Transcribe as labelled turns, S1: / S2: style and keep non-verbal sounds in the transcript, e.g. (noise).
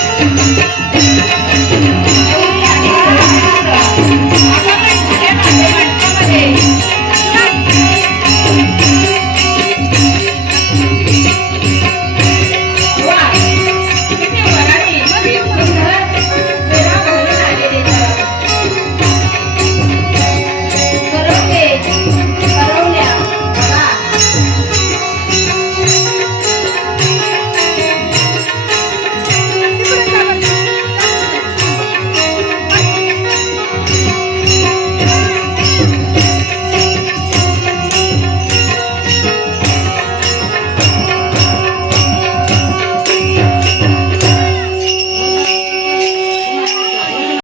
S1: Thank (laughs) you.